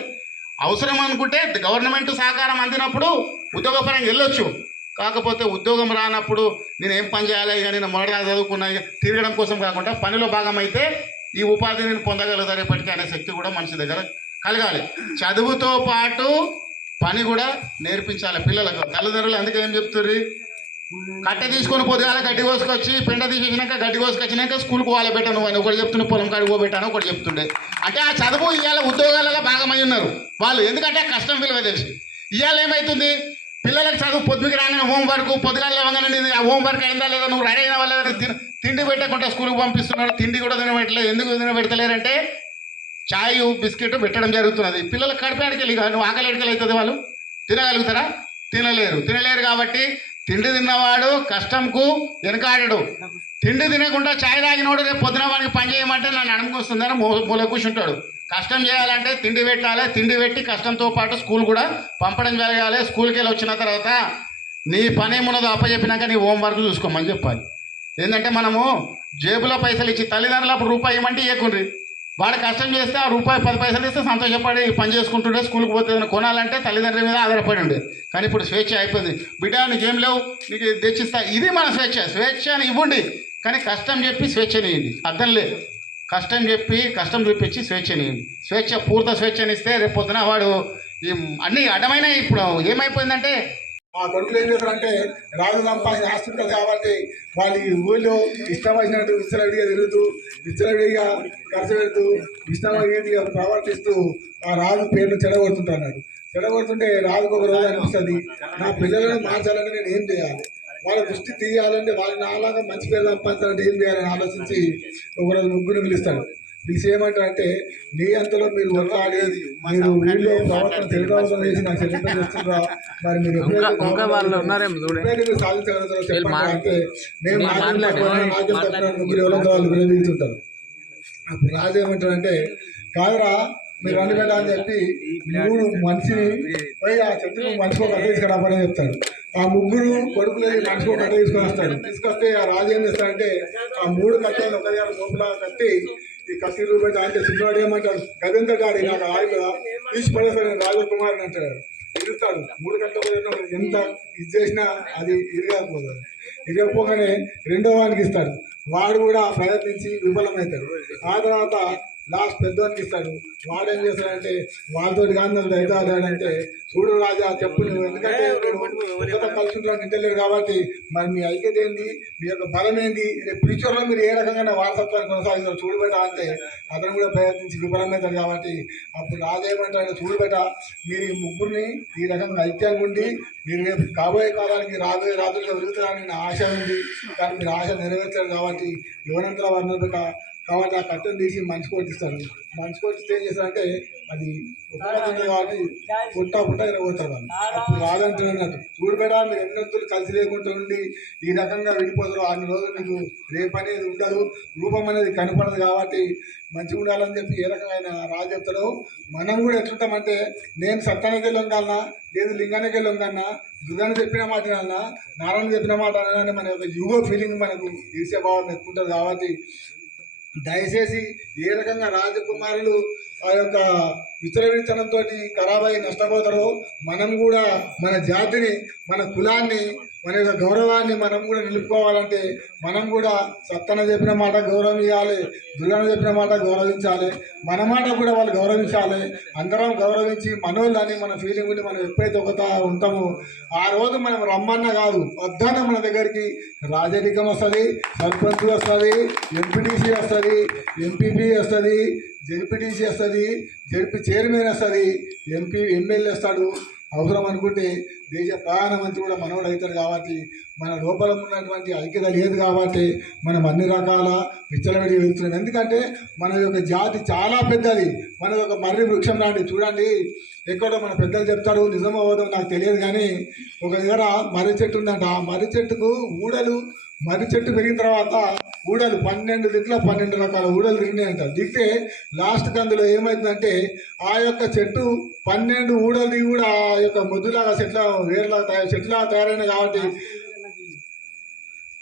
అవసరం అనుకుంటే గవర్నమెంట్ సహకారం అందినప్పుడు ఉద్యోగపరంగా వెళ్ళొచ్చు. కాకపోతే ఉద్యోగం రానప్పుడు నేను ఏం పని చేయాలి, ఇక నేను మొదట చదువుకున్నా తిరగడం కోసం కాకుండా పనిలో భాగం అయితే ఈ ఉపాధి నేను పొందగలుగుతా రేపటికి అనే శక్తి కూడా మనిషి దగ్గర కలగాలి. చదువుతో పాటు పని కూడా నేర్పించాలి పిల్లలకు. తల్లిదండ్రులు అందుకే ఏం చెప్తుర్రు, కట్టె తీసుకొని పొద్దుగాల గడ్డి కోసుకొచ్చి పెండ తీసేసినాక గడ్డి కోసుకొచ్చినాక స్కూల్కి పోవాలి పెట్టాను అని ఒకటి చెప్తుండే, పొలం కాడికి పోబెట్టాను ఒకటి చెప్తుండే. అంటే ఆ చదువు ఇవాళ ఉద్యోగాలలో భాగమై ఉన్నారు వాళ్ళు. ఎందుకంటే కష్టం విలువ తెలిసి. ఇవాళ ఏమవుతుంది, పిల్లలకు చదువు పొద్దుకి రాగానే హోంవర్క్ పొద్దుగాల లేవగానే ఆ హోంవర్క్ అయిందా లేదా నువ్వు రెడీ అయినా లేదా తిండి పెట్టకుండా స్కూల్కి పంపిస్తున్నారు. తిండి కూడా తినబెట్టలేదు. ఎందుకు తినబెడతలేరంటే చాయ్ బిస్కెట్ పెట్టడం జరుగుతున్నది. పిల్లలకు కడిపాడికి వెళ్ళి నువ్వు ఆకలి ఎడకలు అవుతుంది. వాళ్ళు తినగలుగుతారా? తినలేరు కాబట్టి తిండి తిన్నవాడు కష్టంకు వెనకాడడు. తిండి తినకుండా చాయ్ తాగినోడు రేపు పొద్దున వాడికి పని చేయమంటే నన్ను అడుగుకొస్తుందని మూల కూర్చుంటాడు. కష్టం చేయాలంటే తిండి పెట్టాలి. తిండి పెట్టి కష్టంతో పాటు స్కూల్ కూడా పంపడం జరగాలి. స్కూల్కి వెళ్ళి వచ్చిన తర్వాత నీ పని ఏమున్నదో అప్పచెప్పినాక నీ హోంవర్క్ చూసుకోమని చెప్పాలి. ఏంటంటే మనము జేబులో పైసలు ఇచ్చి తల్లిదండ్రులు అప్పుడు రూపాయి ఇవ్వమంటే ఇవ్వకుండ్రి. వాడు కష్టం చేస్తే ఆ రూపాయి 10 పైసలు ఇస్తే సంతోషపడి పని చేసుకుంటుండే. స్కూల్కి పోతే కొనాలంటే తల్లిదండ్రుల మీద ఆధారపడి ఉండే. కానీ ఇప్పుడు స్వేచ్ఛ అయిపోయింది. బిడ్డ నీకేం లేవు, నీకు తెచ్చిస్తా. ఇది మన స్వేచ్ఛని ఇవ్వండి. కానీ కష్టం చెప్పి స్వేచ్ఛనియండి. అర్థం లేదు. కష్టం చూపించి స్వేచ్ఛనియండి. పూర్త స్వేచ్ఛనిస్తే రేపు పొద్దున వాడు ఈ అన్నీ అడ్డమైన. ఇప్పుడు ఏమైపోయిందంటే ఆ కొడుకులు ఏం చేస్తారంటే రాజు సంపాదించిన హాస్పిటల్ కాబట్టి వాళ్ళు ఈ ఊళ్ళో ఇష్టం వచ్చినట్టు విచ్చలవిడిగా తిరుగుతూ విచ్చలవిడిగా ఖర్చు పెడుతూ ఇష్టమైనదిగా ప్రవర్తిస్తూ ఆ రాజు పేరును చెడగొడుతుంటున్నాడు. చెడగొడుతుంటే రాజుకు ఒక రోజు అనిపిస్తుంది, నా పిల్లలను మార్చాలంటే నేను ఏం చేయాలి, వాళ్ళ దృష్టి తీయాలంటే వాళ్ళు నాలాగా మంచి పేరు సంపాదించాలంటే ఏం చేయాలని ఆలోచించి ఒకరోజు ముగ్గురు పిలుస్తాడు. పిలిచి ఏమంటారంటే మీ అంతలో మీరు కొట్లాడి మీరు వీళ్ళు ప్రవర్తన తెలుగు చేసి నాకు చెల్లింపు చేస్తున్నారా, మరి మీరు ఎప్పుడైతే మీరు సాధించగలుగుతారో చెప్పండి అంటే మేము ముగ్గురు ఎవరైతే వాళ్ళు విరమిగుతుంటారు. అప్పుడు రాజు ఏమంటారంటే కాదురా మీరు వండి పెట్టా అని చెప్పి 3 మనిషిని పోయి ఆ చెట్టును మనిషికి ఒక అడ్డ తీసుకురాపని చెప్తాడు. ఆ ముగ్గురు కొడుకులు మనిషికి ఒక అడ్డ తీసుకొని వస్తాడు. తీసుకొస్తే ఆ రాజు ఏం చేస్తాడంటే ఆ 3 కట్టెలు ఒక దగ్గర మోపులా కట్టి ఈ కత్తి రూపాయి అంటే చిన్నవాడు ఏమంటాడు, గదెంతటాడు నాకు ఆయి కదా తీసి పడేస్తాడు నేను రాజకుమార్ అని అంటాడు. ఇరుస్తాడు. 3 గంటల ఎంత ఇది చేసినా అది ఇరగకపోతుంది. ఇరగపోగానే 2వ వానికి ఇస్తాడు. వాడు కూడా ప్రయత్నించి విఫలమవుతాడు. ఆ తర్వాత లాస్ట్ పెద్దవానికి ఇస్తాడు. వాడేం చేస్తాడంటే వాళ్ళతో కానీ నాకు దయదాడంటే చూడు రాజా చెప్పు నువ్వు, ఎందుకంటే కలిసి ఇంటలేరు కాబట్టి మరి మీ ఐక్యత ఏంది, మీ యొక్క బలం ఏంది, రేపు ఫ్యూచర్లో మీరు ఏ రకంగా వారసత్వాన్ని కొనసాగిస్తారు చూడబెట్ట అంటే అతను కూడా ప్రయత్నించి విఫలమవుతాడు. కాబట్టి అప్పుడు రాజా ఏమంటాడు, చూడబెట్ట మీరు ఈ ముగ్గురిని ఈ రకంగా ఐక్యంగా ఉండి మీరు రేపు కాబోయే కాలానికి రాబోయే రాత్రులుగా వెలుగుతారని నా ఆశ ఉంది. కానీ మీరు ఆశ నెరవేర్చారు కాబట్టి యువనంతర వర్ణపెట్ట కాబట్టి ఆ కట్టెను తీసి మనిషి కొట్టిస్తాడు. మనిషి కొట్టిస్తే ఏం చేస్తారంటే అది ఉపయోగం కాబట్టి పుట్ట ఇరగొడతారు వాళ్ళు. అప్పుడు రాదంటున్నట్టు చూడబెడా మీరు ఎన్నొత్తులు కలిసి లేకుండా ఉండి ఈ రకంగా విడిపోతారు. 6 రోజులు మీకు రేపు అనేది ఉండదు, రూపం అనేది కనపడదు. కాబట్టి మంచిగా ఉండాలని చెప్పి ఏ రకమైన రాజు చెప్తాడో మనం కూడా ఎట్లుంటామంటే నేను సత్యానికి లొంగాలన్నా లేదు లింగానికి లొంగన్నా దుర్గాన్ని చెప్పిన మాట అన్నా నారాయణ చెప్పిన మాట అన్నా మన యొక్క యుగో ఫీలింగ్ మనకు ఈర్ష్య భావం ఎక్కువ ఉంటుంది. కాబట్టి దయచేసి ఏ రకంగా రాజకుమారులు ఆ యొక్క విచ్చలవిడితనంతో ఖరాబ్ అయి నష్టపోతారో మనం కూడా మన జాతిని, మన కులాన్ని, మన యొక్క గౌరవాన్ని మనం కూడా నిలుపుకోవాలంటే మనం కూడా సత్తన చెప్పిన మాట గౌరవం ఇవ్వాలి, దుర్గన చెప్పిన మాట గౌరవించాలి, మన మాట కూడా వాళ్ళు గౌరవించాలి. అందరం గౌరవించి మనోళ్ళని మన ఫీలింగ్ ఉండి మనం ఎప్పుడైతే ఒకతా ఉంటామో ఆ రోజు మనం రమ్మన్న కాదు వద్దన్న మన దగ్గరికి రాజరికం వస్తుంది, సర్పంచ్ వస్తుంది, ఎంపీటీసీ వస్తుంది, ఎంపీపీ వస్తుంది, జెడ్పీటీసీ వస్తుంది, జెడ్పీ చైర్మన్ వస్తుంది, ఎమ్మెల్యే వస్తాడు. అవసరం అనుకుంటే దేశ ప్రధానమంత్రి కూడా మనోడు అవుతాడు. కాబట్టి మన లోపల ఉన్నటువంటి ఐక్యత లేదు కాబట్టి మనం అన్ని రకాల విచ్చలవిడి వెళ్తున్నాం. ఎందుకంటే మన యొక్క జాతి చాలా పెద్దది, మన యొక్క మర్రి వృక్షం లాంటి. చూడండి ఎక్కడో మన పెద్దలు చెప్తారు, నిజమో అవదో నాకు తెలియదు కానీ ఒక దగ్గర మర్రి చెట్టు ఉందంట. ఆ మర్రి చెట్టుకు ఊడలు, మర్రి చెట్టు పెరిగిన తర్వాత ఊడలు 12 దిక్కుల 12 రకాల ఊడలు తిరిగినాయంట. దిగితే లాస్ట్కి అందులో ఏమైందంటే ఆ యొక్క చెట్టు 12 ఊడలు దిగి కూడా ఆ యొక్క ముద్దులాగా చెట్లాగా తయారైన కాబట్టి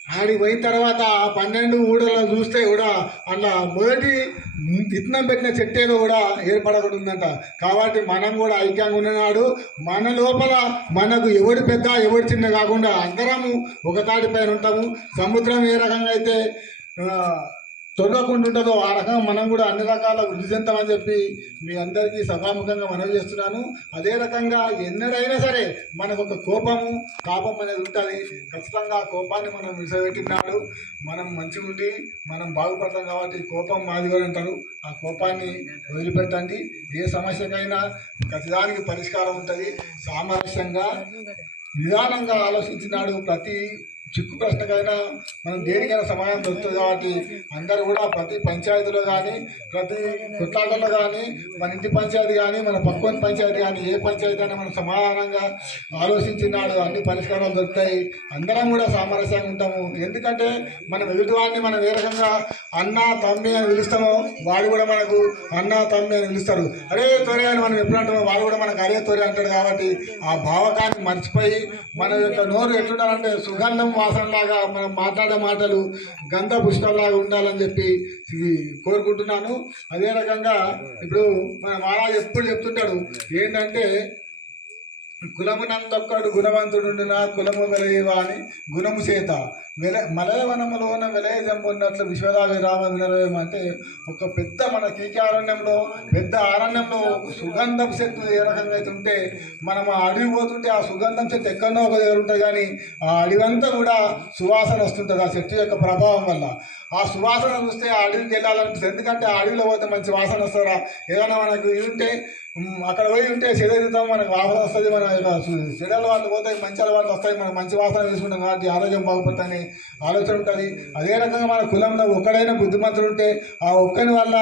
ఆడికి పోయిన తర్వాత 12 ఊడలను చూస్తే కూడా అలా మొదటి విత్తనం పెట్టిన చెట్టేదో కూడా ఏర్పడకుండా ఉందంట. కాబట్టి మనం కూడా ఐక్యంగా ఉన్ననాడు మన లోపల మనకు ఎవడు పెద్ద ఎవడు చిన్న కాకుండా అందరము ఒక తాటిపైన ఉంటాము. సముద్రం ఏ రకంగా అయితే తొలగకుండా ఉంటుందో ఆ రకంగా మనం కూడా అన్ని రకాల వృద్ధి చెందామని చెప్పి మీ అందరికీ సభాముఖంగా మనవి చేస్తున్నాను. అదే రకంగా ఎన్నడైనా సరే మనకు ఒక తాపం అనేది ఉంటుంది. ఖచ్చితంగా ఆ కోపాన్ని మనం విసపెట్టినాడు మనం మంచిగా ఉండి మనం బాగుపడతాం. కాబట్టి కోపం మాదిగోలు అంటారు, ఆ కోపాన్ని వదిలిపెట్టండి. ఏ సమస్యకైనా ఖచ్చితానికి పరిష్కారం ఉంటుంది. సామరస్యంగా నిదానంగా ఆలోచించినాడు. ప్రతి చిక్కు ప్రశ్నకైనా మనం దేనికైనా సమాధానం దొరుకుతుంది కాబట్టి అందరూ కూడా ప్రతి పంచాయతీలో కానీ ప్రతి కొట్లాటల్లో కానీ మన ఇంటి పంచాయతీ కానీ మన పక్కన పంచాయతీ కానీ ఏ పంచాయతీ అయినా మనం సమాధానంగా ఆలోచించినాడు. అన్ని పరిష్కారాలు దొరుకుతాయి. అందరం కూడా సామరస్యంగా ఉంటాము. ఎందుకంటే మనం ఎదుటివాడిని మనం ఏ రకంగా అన్న తమ్మి అని పిలుస్తామో వాడు కూడా మనకు అన్న తమ్మి అని పిలుస్తారు. అరే తొరే అని మనం ఎప్పుడు అంటామో వాడు కూడా మనకు అరే తొరే అంటాడు. కాబట్టి ఆ భావకాన్ని మర్చిపోయి మన యొక్క నోరు ఎట్లుండాలంటే సుగంధం వాసనలాగా మనం మాట్లాడే మాటలు గంధ పుష్పంలాగా ఉండాలని చెప్పి కోరుకుంటున్నాను. అదే రకంగా ఇప్పుడు మన మహారాజు ఎప్పుడు చెప్తుంటాడు ఏంటంటే కులమునందొక్కడు గుణవంతుడు నా కులము వెలయవా అని గుణము చేత మలయవనములోన వెలయ జంపున్నట్లు విశ్వదాభిరామ వినరవేమ అంటే ఒక పెద్ద మన కీకారణ్యంలో పెద్ద అరణ్యంలో సుగంధపు చెట్టు ఏ రకంగా అయితే ఉంటే మనం ఆ అడవి పోతుంటే ఆ సుగంధం చెట్టు ఎక్కడో ఒక దగ్గర ఉంటుంది కానీ ఆ అడవంతా కూడా సువాసన వస్తుంటుంది ఆ చెట్టు యొక్క ప్రభావం వల్ల. ఆ సువాసన చూస్తే ఆ అడవికి వెళ్ళాలనిపిస్తుంది. ఎందుకంటే ఆ అడవిలో పోతే మంచి వాసన వస్తారా ఏదైనా మనకు ఇది ఉంటే అక్కడ పోయి ఉంటే చెడెదుగుతాం మనకు వాసన వస్తుంది. మన చెడల వాళ్ళు పోతాయి మంచి అలవాట్లు వస్తాయి మనకు మంచి వాసన వేసుకుంటాం కాబట్టి ఆరోగ్యం బాగుపడుతుందని ఆలోచన ఉంటుంది. అదే రకంగా మన కులంలో ఒక్కడైనా బుద్ధిమంతుడు ఉంటే ఆ ఒక్కని వల్ల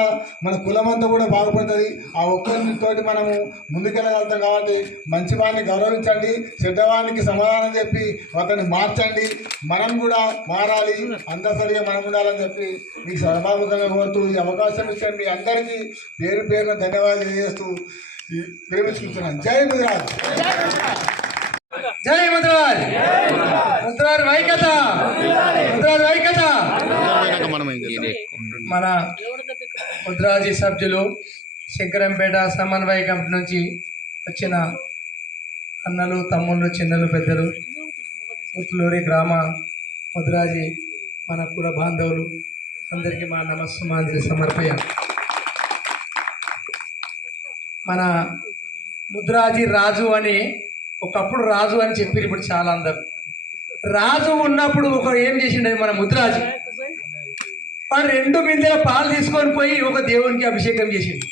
మన కులం అంతా కూడా బాగుపడుతుంది. ఆ ఒక్కరితోటి మనము ముందుకెళ్ళగలుగుతాం. కాబట్టి మంచి వాడిని గౌరవించండి, చెడ్డవాడికి సమాధానం చెప్పి అతన్ని మార్చండి. మనం కూడా మారాలి, అందరిసరిగా మనం ఉండాలని చెప్పి మీకు సభాముఖంగా కోరుతూ ఈ అవకాశం ఇచ్చాను. మీ అందరికీ పేరు పేరున ధన్యవాదాలు తెలియజేస్తూ విరమించుకుంటున్నాను. జై ముదిరాజ్. జై ముద్రాజ్. ముద్రాజ్ వైకత. ముద్రాజ్ వైకత. మన ముద్రాజీ సభ్యులు శంకరంపేట సమన్వయ కమిటీ నుంచి వచ్చిన అన్నలు తమ్ముళ్ళు చిన్నలు పెద్దలు ముత్తులూరి గ్రామ ముద్రాజీ మన కుల బాంధవులు అందరికీ మా నమస్సుమాంజలి సమర్పయ. మన ముద్రాజీ రాజు అని ఒకప్పుడు రాజు అని చెప్పారు. ఇప్పుడు చాలా అందరు రాజు ఉన్నప్పుడు ఒక ఏం చేసిండే మన ముద్రాజీ వాడు 2 బిందెల పాలు తీసుకొని పోయి ఒక దేవునికి అభిషేకం చేసిండు.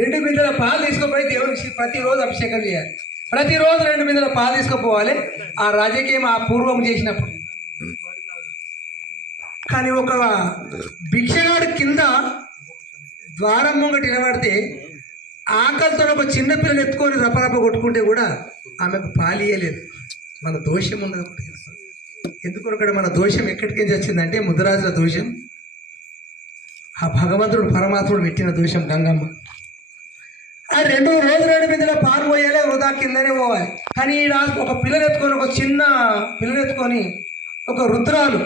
2 బిందెల పాలు తీసుకొని పోయి దేవునికి ప్రతిరోజు అభిషేకం చేయాలి. ప్రతిరోజు 2 బిందెల పాలు తీసుకుపోవాలి. ఆ రాజకీయం ఆ పూర్వం చేసినప్పుడు. కానీ ఒక భిక్షగాడు కింద ద్వారం ముంగట నిలబడితే ఆకలితో ఒక చిన్న పిల్లని ఎత్తుకొని రపరప కొట్టుకుంటే కూడా ఆమెకు పాలియలేదు. మన దోషం ఉన్నది ఒకటి. ఎందుకొరకడ మన దోషం ఎక్కడికి వచ్చిందంటే ముద్రాజుల దోషం, ఆ భగవంతుడు పరమాత్ముడు పెట్టిన దోషం గంగమ్మ. ఆ 2 రోజులు 2 బిందెల పాలు పోయాలి, వృధా కిందనే పోవాలి. కానీ ఈ ఒక పిల్లని ఎత్తుకొని ఒక చిన్న పిల్లని ఎత్తుకొని ఒక రుద్రాలు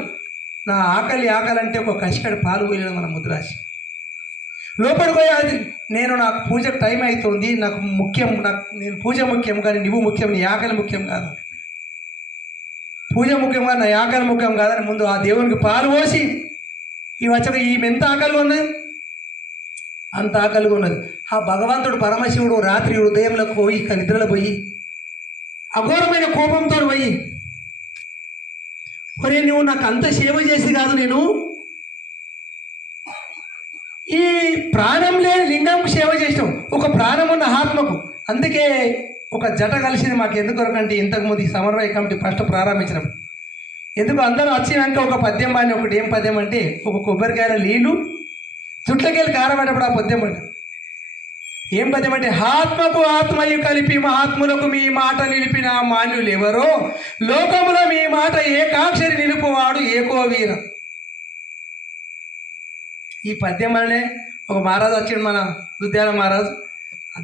నా ఆకలి అంటే ఒక కసికడి పాలు పోయలేదు మన ముద్రాజి. లోపలికి పోయి అది నాకు పూజ టైం అవుతుంది, నాకు ముఖ్యం, నేను పూజ ముఖ్యం కానీ నువ్వు ముఖ్యం, నీ ఆకలి ముఖ్యం కాదు. పూజ ముఖ్యం కాదు, నా ఆకలి ముఖ్యం కాదని ముందు ఆ దేవునికి పాలు పోసి ఈ వచ్చక ఈమె ఎంత ఆకలిగా ఉన్నది అంత ఆకలిగా ఉన్నది. ఆ భగవంతుడు పరమశివుడు రాత్రి హృదయంలో పోయి నిద్రలో పోయి అఘోరమైన కోపంతో పోయి ఒరే నువ్వు నాకు అంత సేవ చేసి కాదు, నేను ఈ ప్రాణం లేని లింగంకు సేవ చేసినావు, ఒక ప్రాణం ఉన్న ఆత్మకు. అందుకే ఒక జట కలిసింది మాకు. ఎందుకొరకంటే ఇంతకుముందు ఈ సమన్వయ కమిటీ ఫస్ట్ ప్రారంభించినప్పుడు ఎందుకు అందరూ వచ్చినాక ఒక పద్యం అని ఒకటి ఏం పద్యం అంటే ఒక కొబ్బరికాయల నీళ్ళు చుట్లకెళ్ళి కారబడ్డప్పుడు ఆ పద్యం అంటే ఏం పద్యం అంటే ఆత్మకు ఆత్మయు కలిపి మహాత్ములకు మీ మాట నిలిపిన మాన్యులు ఎవరో లోకములో మీ మాట ఏకాక్షరి నిలుపువాడు ఏకో వీర. ఈ పద్యం వల్లనే ఒక మహారాజు వచ్చాడు, మన దుద్యాల మహారాజు.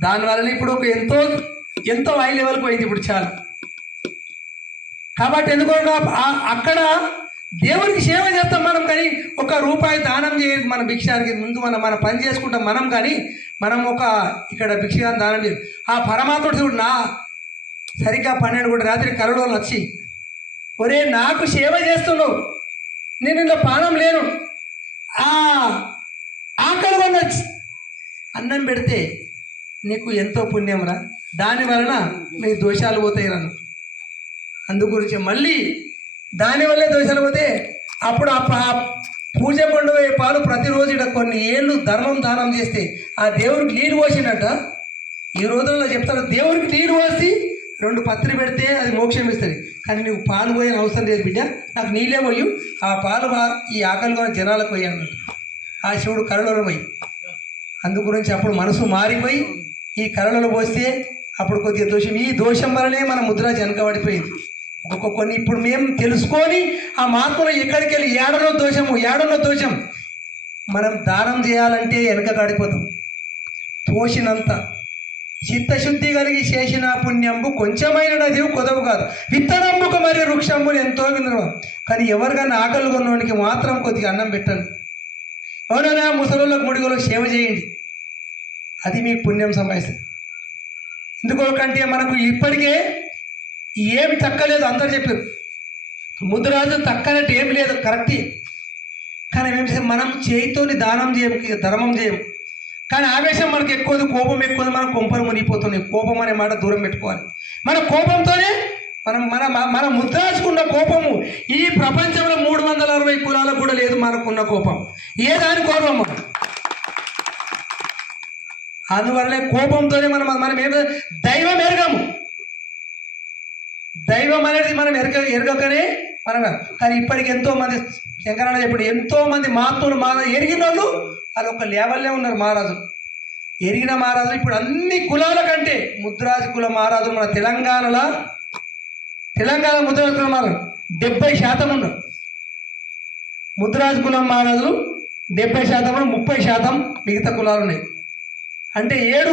దానివల్లనే ఇప్పుడు ఒక ఎంతో హై లెవెల్కి పోయింది ఇప్పుడు చాలా. కాబట్టి ఎందుకంటే అక్కడ దేవునికి సేవ చేస్తాం మనం, కానీ ₹1 దానం చేయదు. మన భిక్షానికి ముందు మన పని చేసుకుంటాం మనం, కానీ మనం ఇక్కడ భిక్షగాన్ని దానం చేయదు. ఆ పరమాత్ముడు చూడు నా సరిగ్గా 12 రాత్రి కరుడు వచ్చి ఒరే నాకు సేవ చేస్తున్నావు, నేను ఇంట్లో ప్రాణం లేను, ఆకలి వల్ల అన్నం పెడితే నీకు ఎంతో పుణ్యం రా, దాని వలన నీ దోషాలు పోతాయి రాను. అందుగురించి మళ్ళీ దానివల్లే దోషాలు పోతే అప్పుడు ఆ పూజ పండుగ పాలు ప్రతిరోజు ఇక్కడ కొన్ని ఏళ్ళు ధర్మం దానం చేస్తే ఆ దేవుడికి నీరు పోసినట్ట. ఈ రోజుల్లో చెప్తారు దేవుడికి నీరు పోసి 2 పత్రి పెడితే అది మోక్షం ఇస్తుంది. కానీ నువ్వు పాలు పోయని అవసరం లేదు బిడ్డ, నాకు నీళ్ళే పోయి ఆ పాలు ఈ ఆకలి కూడా జనాలకు పోయి అన్నట్టు ఆ శివుడు కరళలో పోయి. అందు గురించి అప్పుడు మనసు మారిపోయి ఈ కరళలో పోస్తే అప్పుడు కొద్దిగా దోషం, ఈ దోషం వల్లనే మన ముద్ర వెనకబడిపోయింది. కొన్ని ఇప్పుడు మేము తెలుసుకొని ఆ మార్పులో ఎక్కడికి వెళ్ళి ఏడనో దోషం మనం దానం చేయాలంటే వెనక కాడిపోతాం. తోసినంత చిత్తశుద్ధి కలిగి చేసిన పుణ్యంబు కొంచెమైన నది కొదవు కాదు, విత్తనంబుకు మరి వృక్షంబులు ఎంతో వినరు. కానీ ఎవరికైనా ఆకలి కొన్నోనికి మాత్రం కొద్దిగా అన్నం పెట్టండి, ఎవరైనా ముసలోళ్ళకు ముడిగోళ్ళకి సేవ చేయండి, అది మీకు పుణ్యం సంపాదిస్తుంది. ఎందుకంటే మనకు ఇప్పటికే ఏమి తక్కలేదు, అందరు చెప్పారు ముద్దురాజు తక్కనట్టు ఏమి లేదు, కరెక్టే. కానీ ఏం మనం చేయితోని దానం చేయం, ధర్మం చేయం. కానీ ఆవేశం మనకు ఎక్కువది, కోపం ఎక్కువది, మనం కొంపలు మునిగిపోతున్నాయి. కోపం అనే మాట దూరం పెట్టుకోవాలి. మన కోపంతోనే మన ముద్రాజుకున్న కోపము ఈ ప్రపంచంలో 360 కులాలకు కూడా లేదు మనకున్న కోపం. ఏ దాని కోపం మనం, అందువల్లనే కోపంతోనే మనం ఏం దైవం ఎరగము. దైవం అనేది మనం ఎరగకనే మనం. కానీ ఇప్పటికి ఎంతోమంది శంకరన్న చెప్పాడు, ఎంతోమంది మహాత్ములు ఎరిగిన వాళ్ళు ఒక లెవెల్లే ఉన్నారు. మహారాజులు ఎరిగిన మహారాజులు ఇప్పుడు అన్ని కులాల కంటే ముద్రాజు కుల మహారాజులు మన తెలంగాణ ముద్రాజు కుల మహారాజులు 70% ఉన్నారు. ముద్రాజు కులం మహారాజులు 70%, 30% మిగతా కులాలు ఉన్నాయి. అంటే 7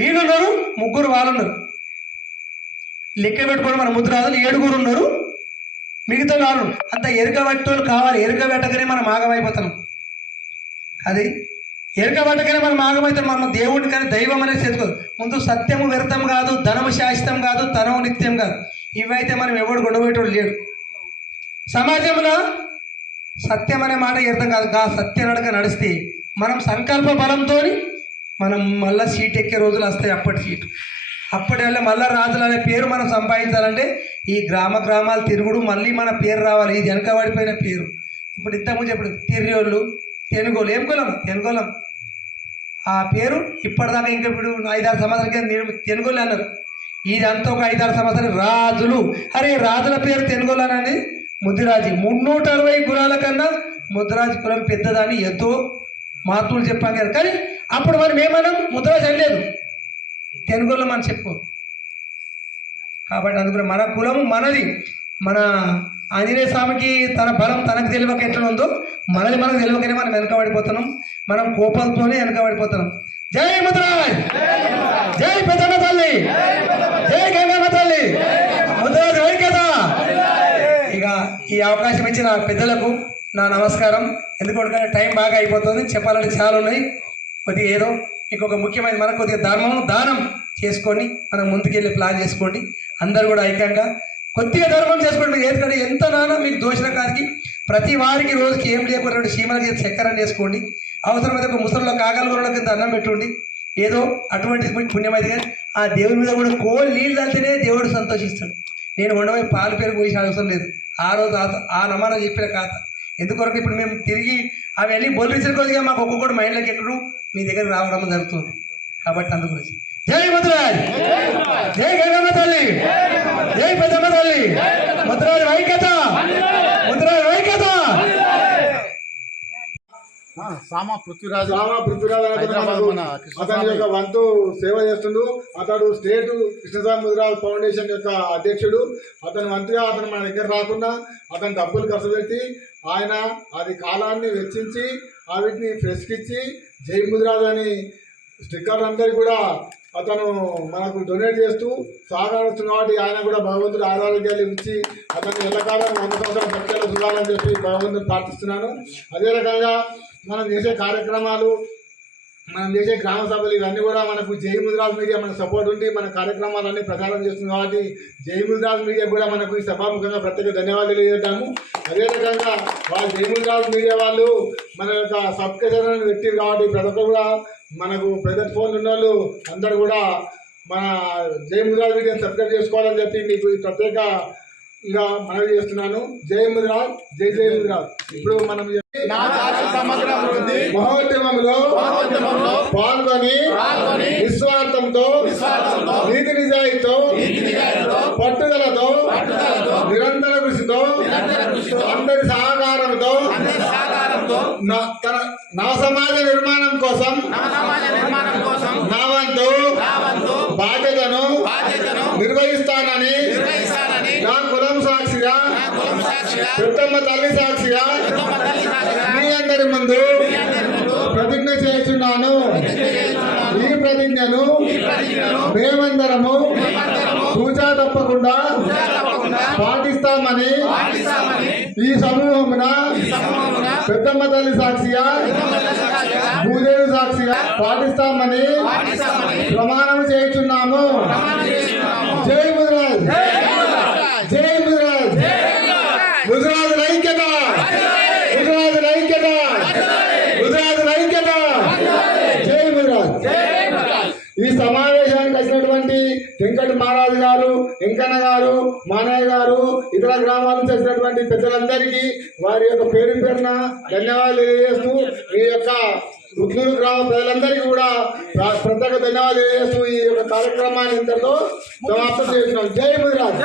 వీళ్ళు ఉన్నారు, 3 వాళ్ళు ఉన్నారు. లెక్క పెట్టుకోవడం మన ముద్రాజులు 7 ఉన్నారు, మిగతా వాళ్ళు అంత ఎరకబట్టోళ్ళు కావాలి. ఎరకబెట్టగానే మనం ఆగమైపోతున్నాం. అది ఎరకబట్టగానే మనం ఆగమవుతాం. మనం దేవుడిని కానీ దైవం అనేది చేసుకోదు. ముందు సత్యము వ్యర్థం కాదు, ధనము శాశ్వతం కాదు, తనము నిత్యం కాదు. ఇవైతే మనం ఎవడు గొడవటోడు లేడు. సమాజంలో సత్యం అనే మాట అర్థం కాదు. సత్య నడక నడిస్తే మనం సంకల్ప బలంతో మనం మళ్ళీ సీట్ ఎక్కే రోజులు వస్తాయి. అప్పటి వల్ల మళ్ళీ రాజులు అనే పేరు మనం సంపాదించాలంటే ఈ గ్రామాలు తిరుగుడు, మళ్ళీ మన పేరు రావాలి. ఇది వెనకబడిపోయిన పేరు. ఇప్పుడు ఇంతకుముందు ఇప్పుడు తిరిగోళ్ళు, తెనుగోలు, ఏం కులం? తెనుగోళం. ఆ పేరు ఇప్పటిదాకా ఇంకా ఇప్పుడు 5-6 సంవత్సరాల కింద తెనుగోళ్ళు అన్నారు. ఇదంతా ఒక 5-6 సంవత్సరాలు రాజులు. అరే రాజుల పేరు తెనుగోలు అనేది ముద్దురాజు. 360 కులాల కన్నా ముద్దురాజు కులం పెద్దదాన్ని ఎంతో మహాత్ములు చెప్పాం కదా. కానీ అప్పుడు మనం ఏమన్నాం? ముద్దురాజు అనలేదు, తెనుగోళ్ళు మనం చెప్పు. కాబట్టి అందుకని మన కులము మనది. మన ఆంజనేయ స్వామికి తన బలం తనకు తెలియక ఎట్లా ఉందో మనది మనకు తెలియకనే మనం వెనకబడిపోతున్నాం. మనం కోపంతోనే వెనకబడిపోతున్నాం. జై ముద్రాజ్, జై పెద్దమ్మ తల్లి, జై గంగమ్మ తల్లి, ముద్రాజ్ ఐక్యత. ఇక ఈ అవకాశం ఇచ్చిన పెద్దలకు నా నమస్కారం. ఎందుకంటే టైం బాగా అయిపోతుంది, చెప్పాలంటే చాలా ఉన్నాయి. కొద్దిగా ఏదో ఇంకొక ముఖ్యమైన మనకు కొద్దిగా దానం చేసుకొని మనం ముందుకెళ్ళి ప్లాన్ చేసుకోండి. అందరూ కూడా ఐక్యంగా కొద్దిగా ధర్మం చేసుకోండి. మీరు ఎందుకంటే ఎంత నానా మీకు దోషణ కాదికి ప్రతి వారికి రోజుకి ఏం లేకుండా సీమలకి చక్కెర వేసుకోండి. అవసరమైతే ఒక ముసలిలో కాగలగూరల కింద అన్నం పెట్టుండి. ఏదో అటువంటి పుణ్యమైతే కానీ ఆ దేవుని మీద కూడా నీళ్ళు తల్లితేనే దేవుడు సంతోషిస్తాడు. నేను ఉండబోయి పాలు పెరుగు పోయి అవసరం లేదు. ఆ రోజు ఆ నమాన చెప్పిన కాత. ఎందుకొరకు ఇప్పుడు మేము తిరిగి అవి వెళ్ళి బొల్లించిన కొద్దిగా మాకు ఒక్కొక్కటి మైండ్లోకి ఎక్కడు మీ దగ్గర రావడం జరుగుతుంది. కాబట్టి అందు గురించి జై ముద్రాజ్, జై గంగమ్మ తల్లి, జై పెద్దమ్మ తల్లి, ముద్రాజ్ ఐక్యత, ముద్రాజ్ ఐక్యత. సామా పృథ్వీరాజ్ అతని యొక్క వంతు సేవ చేస్తుండు. అతడు స్టేట్ కృష్ణస్వామి ముద్రాజ్ ఫౌండేషన్ యొక్క అధ్యక్షుడు. అతని వంతుగా అతను మన దగ్గర రాకుండా అతను డబ్బులు ఖర్చు పెట్టి ఆయన అది కాలాన్ని వెచ్చించి వీటిని ఫ్రెష్కిచ్చి జై ముద్రాజ్ అని స్టిక్కర్లు అందరికీ కూడా అతను మనకు డొనేట్ చేస్తూ సహకరిస్తుంది. కాబట్టి ఆయన కూడా భగవంతుడు ఆరోగ్యాలు ఇచ్చి అతను ఎల్లకాలం 100 సంవత్సరాల భక్తులు చూడాలని చెప్పి భగవంతుని ప్రార్థిస్తున్నాను. అదే రకంగా మనం చేసే కార్యక్రమాలు, మనం చేసే గ్రామ సభలు ఇవన్నీ కూడా మనకు జై ముద్రాజ్ మీడియా మన సపోర్ట్ ఉండి మన కార్యక్రమాలన్నీ ప్రచారం చేస్తుంది. కాబట్టి జై ముద్రాజ్ మీడియా కూడా మనకు ఈ సభాముఖంగా ప్రత్యేక ధన్యవాదాలు తెలియజేద్దాము. అదే రకంగా వాళ్ళు జై ముద్రాజ్ మీడియా వాళ్ళు మన యొక్క సబ్స్క్రిప్షన్ పెట్టారు. కాబట్టి ప్రతి ఒక్కరు కూడా మనకు ప్రెజెంట్ ఫోన్ ఉన్న వాళ్ళు అందరూ కూడా మన జై ముద్రాజ్ మీడియాని సబ్స్క్రైబ్ చేసుకోవాలని చెప్పి మీకు ప్రత్యేక ఇంకా మనవి చేస్తున్నాను. జై ముదిరాజ్, జై జై ముదిరాజ్. ఇప్పుడు మనం మహోద్యమంలో పాల్గొని నిస్వార్థంతో నీతి నిజాయితీతో పట్టుదలతో నిరంతర కృషితో అందరి సహకారంతో నా సమాజ నిర్మాణం కోసం నా వంతు బాధ్యతను నిర్వహిస్తానని నా కులం సాక్షిగా పెద్దమ్మ తల్లి సాక్షిగా మీ అందరి ముందు ప్రతిజ్ఞ చేస్తున్నాను. ఈ ప్రతిజ్ఞను మేమందరము పూజా తప్పకుండా పాటిస్తామని ఈ సమూహమున పెద్దమ్మ తల్లి సాక్షిగా భూదేవి సాక్షిగా పాటిస్తామని ప్రమాణం చేస్తున్నాము. జై ముదిరాజ్, జై ముదిరాజ్, ముదిరాజ్ ఐక్యత, ముదిరాజ్ ఐక్యత, ముదిరాజ్ ఐక్యత. జై ముదిరాజ్. ఈ సమావేశానికి వచ్చినటువంటి వెంకట మహారాజు గారు, వెంకన్న గారు, మానయ్య గారు, ఇతర గ్రామాల నుంచి వచ్చినటువంటి పెద్దలందరికీ వారి యొక్క పేరు పేరున ధన్యవాదాలు తెలియజేస్తూ ఈ యొక్క ముగ్గురు గ్రామ ప్రజలందరికీ కూడా ప్రత్యేక ధన్యవాదాలు తెలియజేస్తూ ఈ యొక్క కార్యక్రమాన్ని ఇంతతో సమాప్తం చేస్తున్నాం. జై ముదిరాజ్.